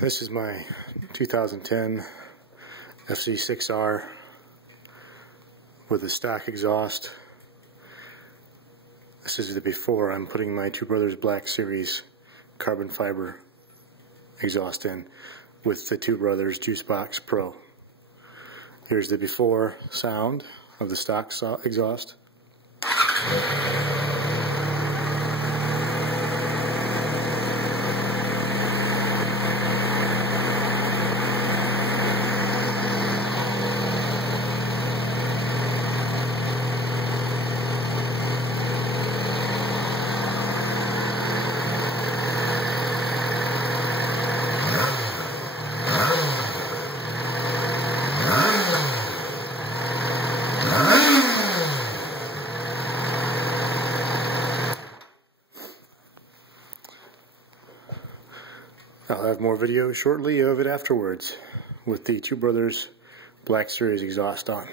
This is my 2010 FZ6R with a stock exhaust. This is the before. I'm putting my Two Brothers Black Series carbon fiber exhaust in with the Two Brothers Juice Box Pro. Here's the before sound of the stock exhaust. I'll have more video shortly of it afterwards with the Two Brothers Black Series exhaust on.